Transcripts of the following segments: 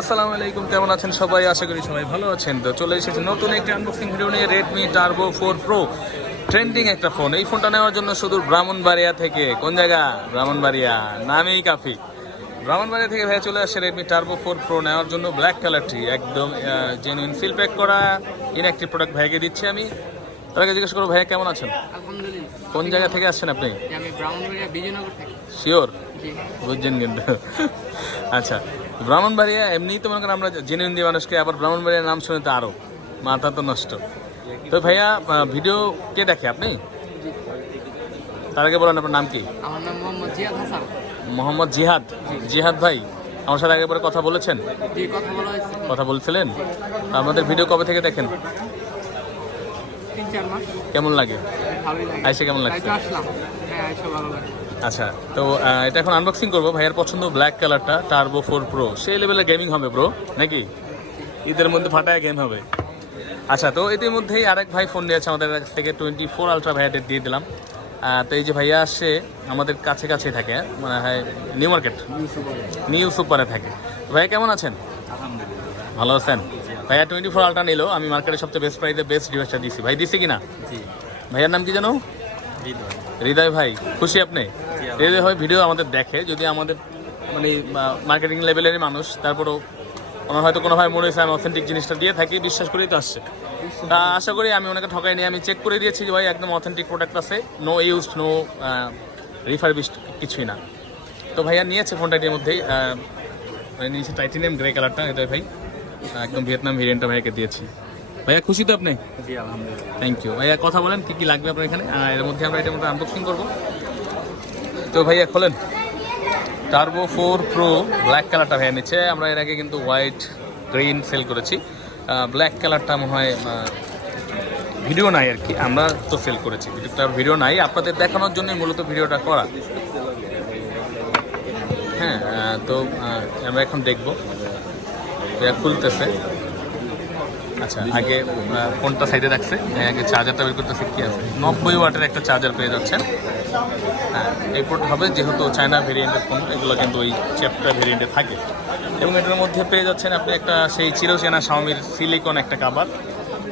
আসসালামু আলাইকুম কেমন আছেন সবাই? আশা করি সবাই ভালো আছেন। তো চলে এসেছে নতুন একটি আনবক্সিং ভিডিও নিয়ে Redmi Turbo four Pro trending একটা ফোন এই ফোনটা নেওয়ার জন্য শুধু ব্রাহ্মণবাড়িয়া থেকে। কোন জায়গা? ব্রাহ্মণবাড়িয়া। নামেই কাফি। ব্রাহ্মণবাড়িয়া থেকে ভাইয়া চলে আসে রেডমি টার্বো ফোর প্রো নেওয়ার জন্য। ব্ল্যাক কালারটি একদম জেনুইন ফিল প্যাক করা। ইনঅ্যাক্টিভ প্রোডাক্ট ভাইকে দিচ্ছি আমি। তার আগে জিজ্ঞেস করব ভাইয়া কেমন আছেন? কোন জায়গা থেকে আসছেন আপনি? আমি ব্রাহ্মণবাড়িয়া বিজয়নগর থেকে। শিওর বুঝছেন কিন্তু। আচ্ছা ব্রাহ্মণবাড়িয়া এমনিই তো মনে করেন আমরা জেনুইন দিয়ে মানুষকে আবার ব্রাহ্মণবাড়িয়ার নাম শুনে তো আরও মাথা তো নষ্ট। তো ভাইয়া ভিডিও কে দেখে আপনি? তার আগে বলেন আপনার নাম কি? আমার নাম মোহাম্মদ জিয়াদ হাসান। মোহাম্মদ জিহাদ? জিহাদ ভাই আমার সাথে আগে পরে কথা বলেছেন? কথা বলছিলেন? আমাদের ভিডিও কবে থেকে দেখেন? কেমন লাগে? আইসে কেমন হ্যাঁ লাগে। আচ্ছা তো এটা এখন আনবক্সিং করব। ভাইয়ের পছন্দ ব্ল্যাক কালারটা টার্বো ফোর প্রো সেই লেভেলের গেমিং হবে ব্রো নাকি? ঈদের মধ্যে ফাটায় গেম হবে। আচ্ছা তো ইতিমধ্যেই আরেক ভাই ফোন নিয়েছে আমাদের কাছ থেকে টোয়েন্টি ফোর আলট্রা ভাইয়াদের দিয়ে দিলাম। তো এই যে ভাইয়া আসছে আমাদের কাছে কাছে থাকে মানে হয় নিউ মার্কেট নিউ সুপারে থাকে। ভাইয়া কেমন আছেন? ভালো আছেন। ভাইয়া টোয়েন্টি ফোর আলট্রা নিল আমি মার্কেটে সবচেয়ে বেস্ট প্রাইসে বেস্ট ডিভাইসটা দিছি। ভাই দিছি কিনা? ভাইয়ার নাম কি জানো হৃদয় ভাই খুশি আপনি? হৃদয় হয় ভিডিও আমাদের দেখে। যদি আমাদের মানে মার্কেটিং লেভেলেরই মানুষ তারপরেও ওনার হয়তো কোনো ভাই মনে হয়েছে আমি অথেন্টিক জিনিসটা দিয়ে থাকি বিশ্বাস করেই তো আসছে। তা আশা করি আমি ওনাকে ঠকাই নিয়ে আমি চেক করে দিয়েছি যে ভাই একদম অথেন্টিক প্রোডাক্ট আছে। নো ইউজ নো রিফারবিস্ট কিছুই না। তো ভাইয়া নিয়েছে ফোনটাটির মধ্যেই আহ, মানে নিয়েছে টাইটেনিয়াম গ্রে কালারটা হৃদয় ভাই। একদম ভিয়েতনাম ভেরিয়েন্টটা ভাইয়াকে দিয়েছি। ভাইয়া খুশি তো আপনি? জি আলহামদুলিল্লাহ। থ্যাংক ইউ ভাইয়া কথা বলেন কী কী লাগবে আপনার এখানে? এর মধ্যে আমরা এটার মধ্যে আনবক্সিং করব। তো ভাইয়া খোলেন। টার্বো ফোর প্রো ব্ল্যাক কালারটা ভাইয়া নিচ্ছে। আমরা এর আগে কিন্তু হোয়াইট গ্রিন সেল করেছি। ব্ল্যাক কালারটা মনে হয় ভিডিও নাই আর কি। আমরা তো সেল করেছি। ভিডিওটার ভিডিও নাই। আপনাদের দেখানোর জন্যই মূলত ভিডিওটা করা। হ্যাঁ তো আমরা এখন দেখব। খুলতেছে। আচ্ছা আগে ফোনটা সাইডে রাখছে। আগে চার্জারটা বের করতেছে, কি আছে? নব্বই ওয়াটের একটা চার্জার পেয়ে যাচ্ছেন। হ্যাঁ এই হবে, যেহেতু চায়না ভেরিয়েন্টের ফোন এগুলো কিন্তু ওই চ্যাপ্টার ভেরিয়েন্টে থাকে। এবং এটার মধ্যে পেয়ে যাচ্ছেন আপনি একটা সেই চিরচেনা শাওমির সিলিকন একটা কাবার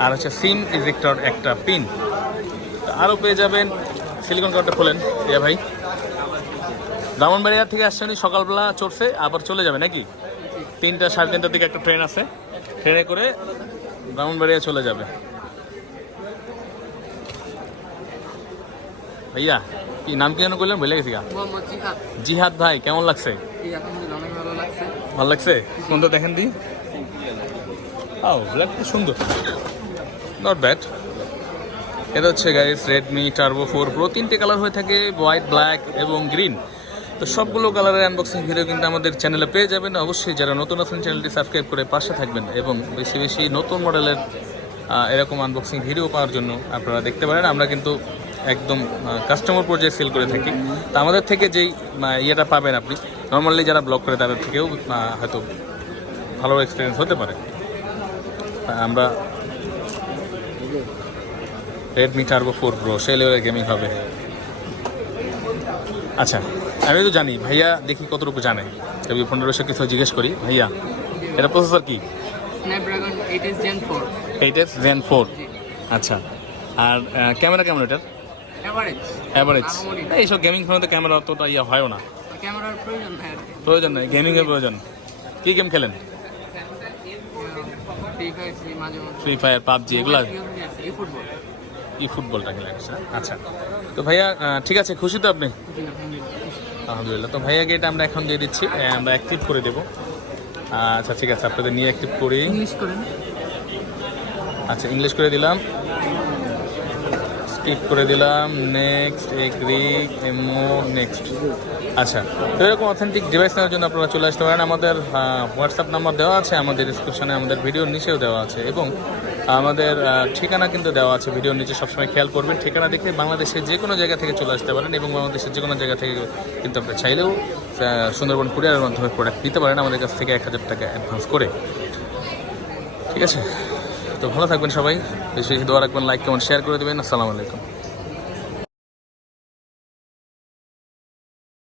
আর হচ্ছে সিম ইজেক্টর একটা পিন আরও পেয়ে যাবেন সিলিকন কাবারটা খোলেন রিয়া ভাই। ব্রাহ্মণবাড়িয়া থেকে আসছেন, সকালবেলা চড়ছে, আবার চলে যাবে নাকি? তিনটা, সাড়ে তিনটার দিকে একটা ট্রেন আছে। ট্রেনে করে ব্রাহ্মণবাড়িয়া চলে যাবে। ভাইয়া কি নাম কি যেন করলেন ভুলে গেছি জিহাদ। ভাই কেমন লাগছে? ভালো লাগছে। সুন্দর দেখেন দি। ও ব্ল্যাক সুন্দর। নট ব্যাড এটা হচ্ছে guys Redmi Turbo four Pro তিনটে কালার হয়ে থাকে হোয়াইট ব্ল্যাক এবং গ্রিন তো সবগুলো কালারের আনবক্সিং ভিডিও কিন্তু আমাদের চ্যানেলে পেয়ে যাবেন। অবশ্যই যারা নতুন আছেন চ্যানেলটি সাবস্ক্রাইব করে পাশে থাকবেন এবং বেশি বেশি নতুন মডেলের এরকম আনবক্সিং ভিডিও পাওয়ার জন্য আপনারা দেখতে পারেন। আমরা কিন্তু একদম কাস্টমার পর্যায়ে সেল করে থাকি। তো আমাদের থেকে যেই ইয়েটা পাবেন আপনি নর্মালি যারা ব্লগ করে তাদের থেকেও হয়তো ভালো এক্সপিরিয়েন্স হতে পারে। আমরা রেডমি টার্বো ফোর প্রো সেই গেমিং হবে। আচ্ছা আমি তো জানি ভাইয়া দেখি কতটুকু জানে। তবে ফোনের বিষয়ে কিছু জিজ্ঞেস করি। ভাইয়া এটা প্রসেসর কি? Snapdragon eight S Gen four eight S Gen four আচ্ছা আর ক্যামেরা কেমন এটার? অ্যাভারেজ অ্যাভারেজ এইসব গেমিং ফোনে তো ক্যামেরা অতটা ইয়ে হয়ও না। ক্যামেরার প্রয়োজন নাই প্রয়োজন নেই গেমিংয়ের প্রয়োজন। কী গেম খেলেন? ফ্রি ফায়ার পাবজি এগুলা? ই ফুটবলটা খেলেন আচ্ছা। তো ভাইয়া ঠিক আছে খুশি তো আপনি? আলহামদুলিল্লাহ। তো ভাইয়াকে এটা আমরা এখন দিয়ে দিচ্ছি আমরা অ্যাক্টিভ করে দেবো। আচ্ছা ঠিক আছে আপনাদের নিয়ে অ্যাক্টিভ করি। ইংলিশ করে আচ্ছা ইংলিশ করে দিলাম। স্কিপ করে দিলাম নেক্সট এগ্রি এমো নেক্সট আচ্ছা তো এরকম অথেন্টিক ডিভাইস নেওয়ার জন্য আপনারা চলে আসতে পারেন। আমাদের হোয়াটসঅ্যাপ নাম্বার দেওয়া আছে, আমাদের ডিসক্রিপশনে আমাদের ভিডিওর নিচেও দেওয়া আছে। এবং আমাদের ঠিকানা কিন্তু দেওয়া আছে ভিডিওর নিচে, সবসময় খেয়াল করবেন। ঠিকানা দেখে বাংলাদেশের যে কোনো জায়গা থেকে চলে আসতে পারেন এবং বাংলাদেশের যে কোনো জায়গা থেকে কিন্তু আপনি চাইলেও সুন্দরবন কুরিয়ারের মাধ্যমে প্রোডাক্ট নিতে পারেন। আমাদের কাছ থেকে এক হাজার টাকা অ্যাডভান্স করে। ঠিক আছে? তো ভালো থাকবেন সবাই। বেশি দোয়া রাখবেন লাইক কমেন্ট শেয়ার করে দেবেন। আসসালামু আলাইকুম।